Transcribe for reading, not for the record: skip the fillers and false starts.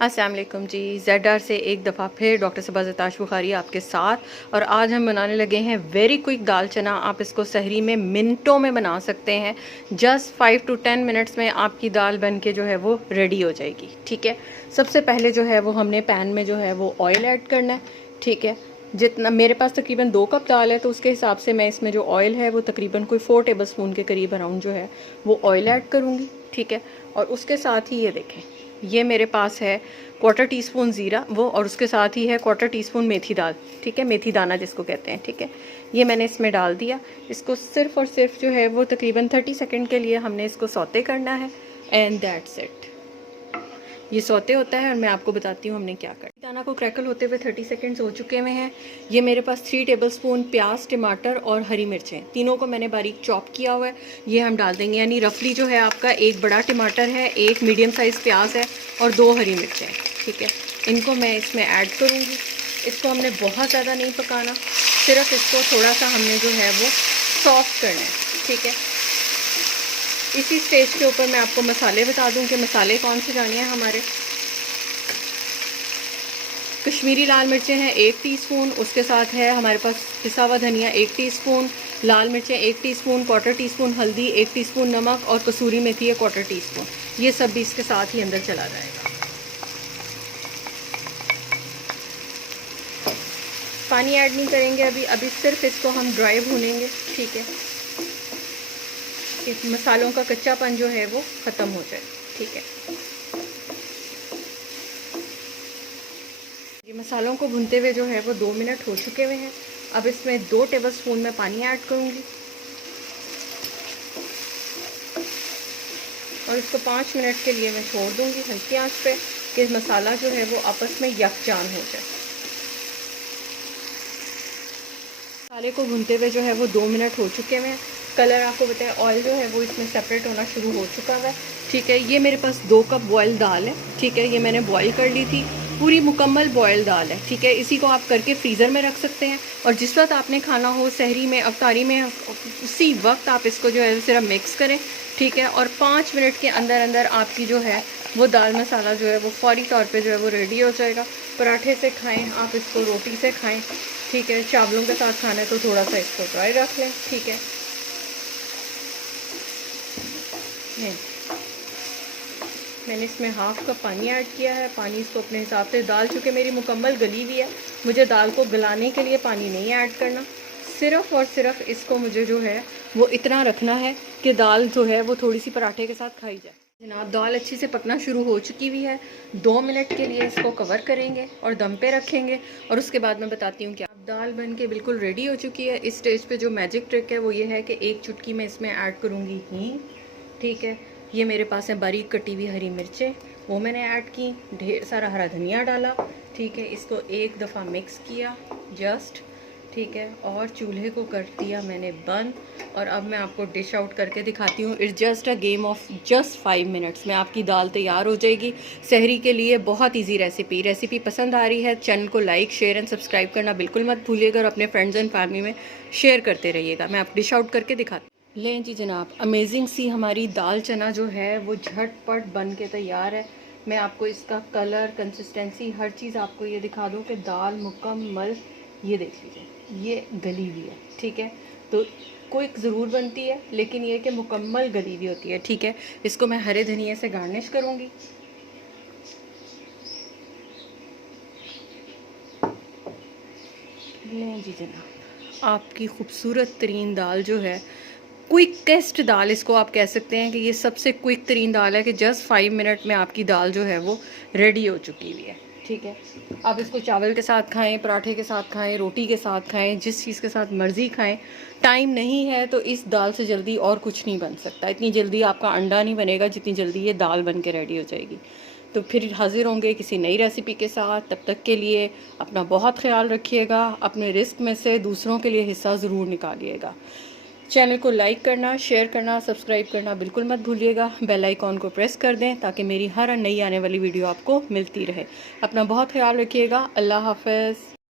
अस्सलाम वालेकुम जी। ZR से एक दफ़ा फिर डॉक्टर सबा ज़ताश बुखारी आपके साथ। और आज हम बनाने लगे हैं वेरी क्विक दाल चना। आप इसको सहरी में मिनटों में बना सकते हैं। जस्ट 5 to 10 मिनट्स में आपकी दाल बन के जो है वो रेडी हो जाएगी। ठीक है, सबसे पहले जो है वो हमने पैन में जो है वो ऑयल ऐड करना है। ठीक है, जितना मेरे पास तकरीबन 2 कप दाल है तो उसके हिसाब से मैं इसमें जो ऑयल है वो तकरीबन कोई 4 टेबल स्पून के करीब अराउंड जो है वो ऑयल ऐड करूँगी। ठीक है, और उसके साथ ही ये देखें, ये मेरे पास है 1/4 टीस्पून ज़ीरा वो, और उसके साथ ही है 1/4 टीस्पून मेथी दाल। ठीक है, मेथी दाना जिसको कहते हैं। ठीक है, ये मैंने इसमें डाल दिया। इसको सिर्फ़ और सिर्फ जो है वो तकरीबन 30 सेकंड के लिए हमने इसको सौते करना है। And that's it. ये सौते होता है और मैं आपको बताती हूँ हमने क्या करना। दाना को क्रैकल होते हुए 30 सेकंड्स हो चुके हुए हैं। ये मेरे पास 3 टेबलस्पून प्याज, टमाटर और हरी मिर्चें, तीनों को मैंने बारीक चॉप किया हुआ है, ये हम डाल देंगे। यानी रफली जो है आपका एक बड़ा टमाटर है, एक मीडियम साइज़ प्याज है और 2 हरी मिर्चें। ठीक है, इनको मैं इसमें ऐड करूँगी। इसको हमने बहुत ज़्यादा नहीं पकाना, सिर्फ इसको थोड़ा सा हमने जो है वो सॉफ्ट करना है। ठीक है, इसी स्टेज के ऊपर मैं आपको मसाले बता दूं कि मसाले कौन से जाने हैं हमारे। कश्मीरी लाल मिर्चें हैं 1 टीस्पून, उसके साथ है हमारे पास पिसा हुआ धनिया 1 टीस्पून, लाल मिर्चें 1 टीस्पून, 1/4 टीस्पून हल्दी, 1 टीस्पून नमक और कसूरी मेथी है 1/4 टीस्पून। ये सब भी इसके साथ ही अंदर चला जाएगा। पानी ऐड नहीं करेंगे अभी सिर्फ इसको हम ड्राई भूनेंगे। ठीक है, इस मसालों का कच्चापन जो है वो ख़त्म हो जाए। ठीक है, ये मसालों को भूनते हुए जो है वो 2 मिनट हो चुके हुए हैं। अब इसमें 2 टेबलस्पून में पानी ऐड करूँगी और इसको 5 मिनट के लिए मैं छोड़ दूँगी हल्की आंच पे कि मसाला जो है वो आपस में यकजान हो जाए। मसाले को भूनते हुए जो है वो 2 मिनट हो चुके हुए हैं। कलर आपको बताया, ऑयल जो है वो इसमें सेपरेट होना शुरू हो चुका है। ठीक है, ये मेरे पास 2 कप बॉयल दाल है। ठीक है, ये मैंने बॉयल कर ली थी, पूरी मुकम्मल बॉयल दाल है। ठीक है, इसी को आप करके फ्रीज़र में रख सकते हैं और जिस वक्त आपने खाना हो सहरी में, अफ्तारी में, उसी वक्त आप इसको जो है सिर्फ मिक्स करें। ठीक है, और 5 मिनट के अंदर अंदर आपकी जो है वो दाल मसाला जो है वो फौरी तौर पे जो है वो रेडी हो जाएगा। पराठे से खाएं आप इसको, रोटी से खाएं। ठीक है, चावलों के साथ खाना है तो थोड़ा सा इसको ड्राई रख लें। ठीक है, मैंने इसमें हाफ़ कप पानी ऐड किया है। पानी इसको अपने हिसाब से, दाल चूँकि मेरी मुकम्मल गली हुई है, मुझे दाल को गलाने के लिए पानी नहीं ऐड करना। सिर्फ़ और सिर्फ इसको मुझे जो है वो इतना रखना है कि दाल जो है वो थोड़ी सी पराठे के साथ खाई जाए। जनाब, दाल अच्छी से पकना शुरू हो चुकी हुई है। 2 मिनट के लिए इसको कवर करेंगे और दम पे रखेंगे और उसके बाद मैं बताती हूँ क्या। दाल बन के बिल्कुल रेडी हो चुकी है। इस स्टेज पे जो मैजिक ट्रिक है वो ये है कि 1 चुटकी मैं इसमें ऐड करूँगी हींग। ठीक है, ये मेरे पास है बारीक कटी हुई हरी मिर्चें, वो मैंने ऐड की। ढेर सारा हरा धनिया डाला। ठीक है, इसको एक दफ़ा मिक्स किया जस्ट। ठीक है, और चूल्हे को कर दिया मैंने बंद। और अब मैं आपको डिश आउट करके दिखाती हूँ। It's just a game of just 5 minutes में आपकी दाल तैयार हो जाएगी सहरी के लिए। बहुत इजी रेसिपी पसंद आ रही है, चैनल को लाइक, शेयर एंड सब्सक्राइब करना बिल्कुल मत भूलिएगा और अपने फ्रेंड्स एंड फैमिली में शेयर करते रहिएगा। मैं आपको डिश आउट करके दिखाती हूँ। लें जी जनाब, अमेजिंग सी हमारी दाल चना जो है वो झटपट बन के तैयार है। मैं आपको इसका कलर, कंसिस्टेंसी, हर चीज़ आपको ये दिखा दूँ कि दाल मुकम्मल, ये देख लीजिए, ये गली हुई है। ठीक है, तो क्विक ज़रूर बनती है लेकिन ये कि मुकम्मल गली हुई होती है। ठीक है, इसको मैं हरे धनिया से गार्निश करूँगी। लें जी जनाब, आपकी खूबसूरत तरीन दाल जो है, क्विकेस्ट दाल इसको आप कह सकते हैं कि ये सबसे क्विक तरीन दाल है कि जस्ट 5 मिनट में आपकी दाल जो है वो रेडी हो चुकी हुई है। ठीक है, आप इसको चावल के साथ खाएं, पराठे के साथ खाएं, रोटी के साथ खाएं, जिस चीज़ के साथ मर्ज़ी खाएं। टाइम नहीं है तो इस दाल से जल्दी और कुछ नहीं बन सकता। इतनी जल्दी आपका अंडा नहीं बनेगा जितनी जल्दी ये दाल बन के रेडी हो जाएगी। तो फिर हाजिर होंगे किसी नई रेसिपी के साथ। तब तक के लिए अपना बहुत ख्याल रखिएगा। अपने रिस्क में से दूसरों के लिए हिस्सा ज़रूर निकालिएगा। चैनल को लाइक करना, शेयर करना, सब्सक्राइब करना बिल्कुल मत भूलिएगा। बेल आइकॉन को प्रेस कर दें ताकि मेरी हर नई आने वाली वीडियो आपको मिलती रहे। अपना बहुत ख्याल रखिएगा। अल्लाह हाफ़िज़।